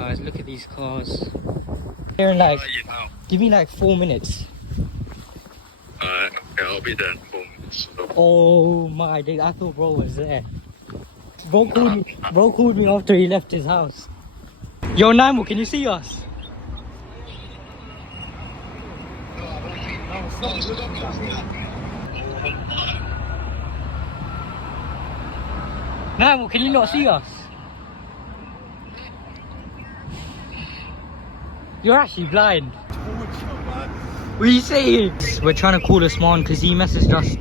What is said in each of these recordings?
Guys, look at these cars. Here in like, give me like 4 minutes. Okay, I'll be there in 4 minutes. Oh my days, I thought bro was there. Bro called me after he left his house. Yo Namo, can you see us? Namo, can you not see us? You're actually blind. What are you saying? We're trying to call Usman because he messaged us.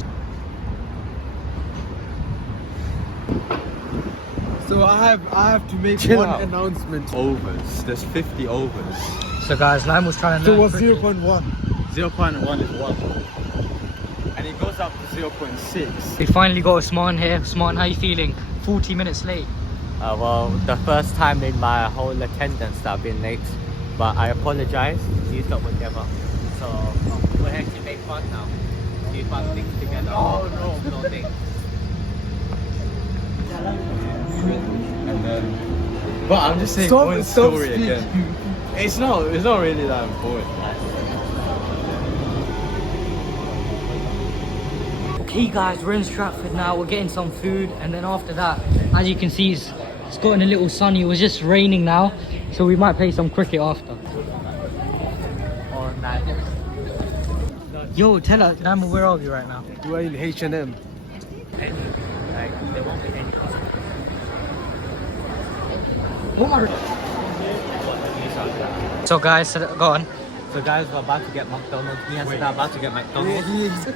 So I have to make Chill one out. announcement. Overs. There's 50 overs. So guys, Lime was trying to So learn what's cricket. 0.1? 0.1 is 1. And it goes up to 0.6. We finally got Usman here. Usman, how you feeling? 40 minutes late. Well, the first time in my whole attendance that I've been late, but I apologize. Used up whatever. So we're here to make fun now. Do fun things together. Oh no, no things. And then... But I'm just saying Stop- one stop story speaking. again. It's not really that important. Okay guys, we're in Stratford now. We're getting some food, and then after that, as you can see, it's gotten a little sunny. It was just raining now, so we might play some cricket after. Or not. Yo, tell us, Namo, where are we right now? You are in H&M. Like, there won't be any. So guys, go on. So guys, we're about to get McDonald's. Me and Sada are about to get McDonald's.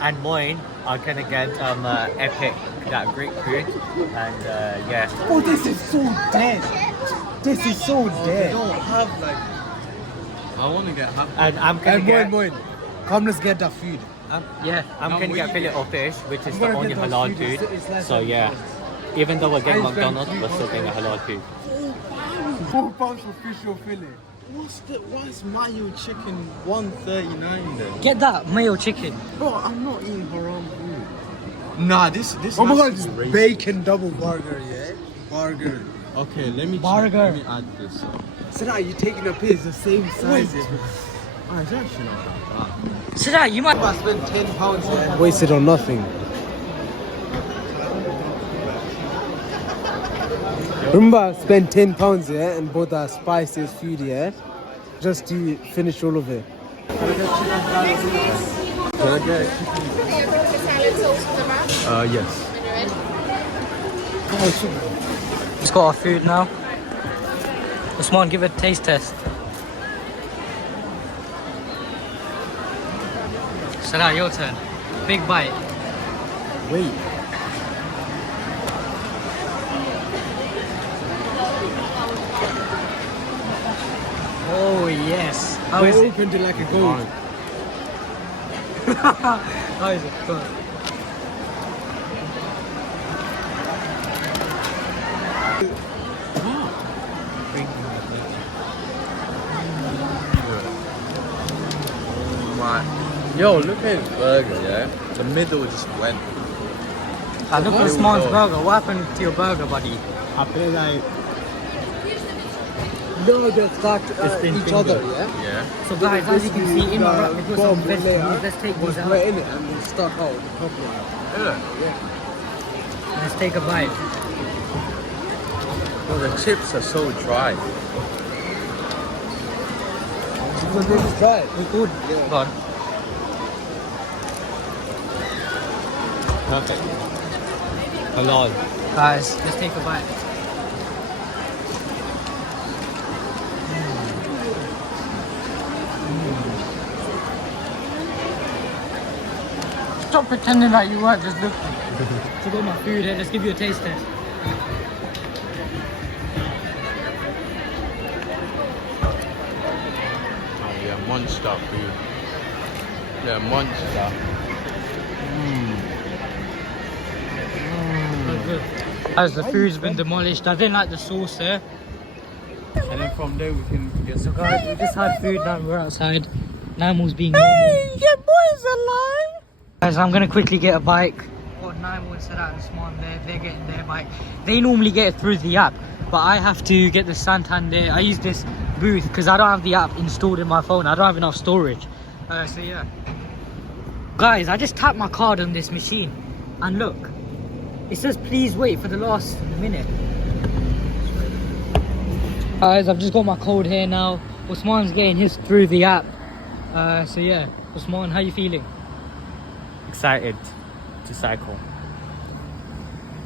And Moin are gonna get Epic, that great food. And yeah. Oh, this is so dead. This is so dead. don't have like... I want to get half. And I'm gonna And get... Moin, come let's get that food. Yeah. I'm gonna get fillet of fish, which is I'm the gonna only get those halal food. food. It's less So than yeah, $4. even though we're getting I spent McDonald's, we're still getting a halal food. £4 for fish or fillet. What's mayo chicken 139 then? Get that mayo chicken. Bro, I'm not eating haram food. Nah, this Oh my has god, to it's be racist. bacon double burger, yeah? Burger. Okay, let me Burger. Let me add this up. Sarah, you taking a piss the same size as Oh, it's actually not that bad. Sada, you might... I spent £10 and wasted on nothing. Remember, I spent £10, yeah, and bought that spiciest food, yeah, just to finish all of it. Can I get a chicken? Yes. Just got our food now. Usman, give it a taste test. Sada, your turn. Big bite. Wait. Oh yes. How I is it? opened it like a gold. How is it? Go on. Yo, look at his burger, yeah? The middle just went. I look at Usman's burger. What happened to your burger, buddy? I feel like... No, they start each other, yeah? Yeah. So guys, as you can see in my wrap, we put some vegetables. Let's take was these out. wet in it and then stuck out the top one. Yeah. Let's take a bite. Oh, the chips are so dry. So let's try it. We good. Go on. Perfect. Halal. Guys, let's take a bite. Stop pretending like you weren't just looking. So got my food here, let's give you a taste test. Oh, yeah, monster food. Yeah, monster. As the food's been demolished, I didn't like the sauce there. And then from there we can get So some. guys, we just had food now, we're outside. Naimo's being normal. your boy's alive! Guys, I'm gonna quickly get a bike. Got Naimo and Sadat and Usman there, they're getting their bike. They normally get it through the app, but I have to get the Santander. I use this booth because I don't have the app installed in my phone. I don't have enough storage. So yeah. Guys, I just tapped my card on this machine and look, it says please wait for the last minute. Guys, I've just got my code here now. Usman's getting his through the app. So yeah, Usman, how you feeling? Excited to cycle.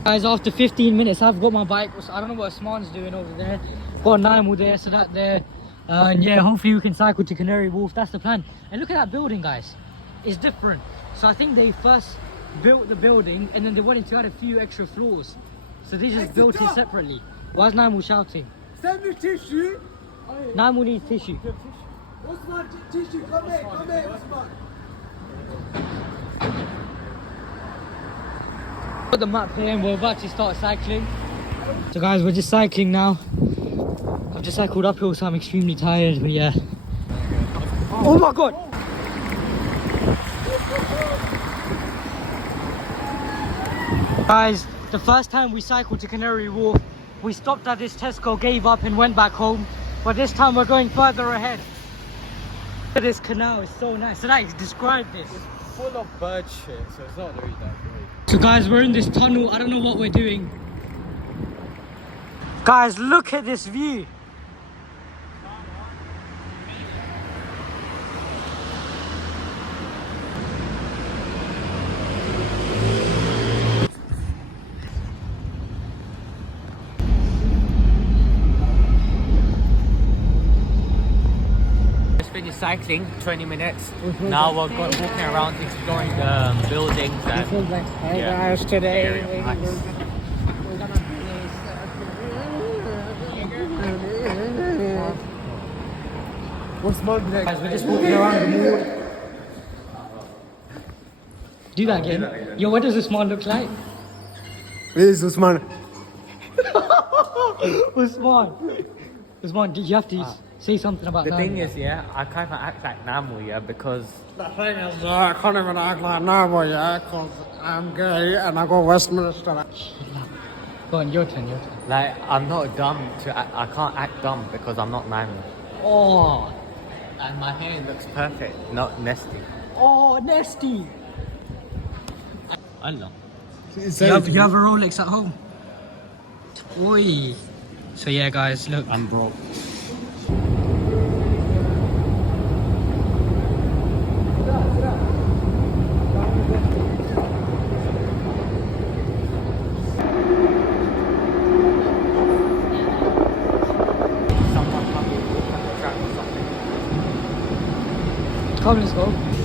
Guys, after 15 minutes, I've got my bike. I don't know what Usman's doing over there. Got Naimu there, so that there. And yeah, hopefully we can cycle to Canary Wharf. That's the plan. And look at that building, guys. It's different. So I think they first built the building and then they wanted to add a few extra floors. So they just built it separately. Why is Naimu shouting? Send me tissue. Naimu needs tissue. Osman, tissue, come here, Osman. Got the map here and we're about to start cycling. So guys, we're just cycling now. I've just cycled uphill, so I'm extremely tired, but yeah. Oh my god! Guys, the first time we cycled to Canary Wharf, we stopped at this Tesco, gave up and went back home. But this time we're going further ahead. Look at this canal, it's so nice. So like, describe this. Full of bird shit, so it's not really that great. So guys, we're in this tunnel. I don't know what we're doing. Guys, look at this view. Just finished cycling, 20 minutes. Now we're walking around exploring the buildings and Hey yeah, guys, today area. Nice. we're gonna do Osman, guys, we're just walking around the mall. Do that again. Yo, what does this man look like? This is Osman. Usman, you have to say something about The that. thing is, yeah, I kind of act like Namu, yeah, because The thing is, I can't even act like now, yeah, because I'm gay and I go Westminster. Go on, your turn. like I'm not dumb to act, I can't act dumb because I'm not Namu. Oh, And my hair looks perfect, not nesty. oh, nasty. Allah. You have a Rolex at home? Oi. So yeah, guys, look. I'm broke. Come, let's go.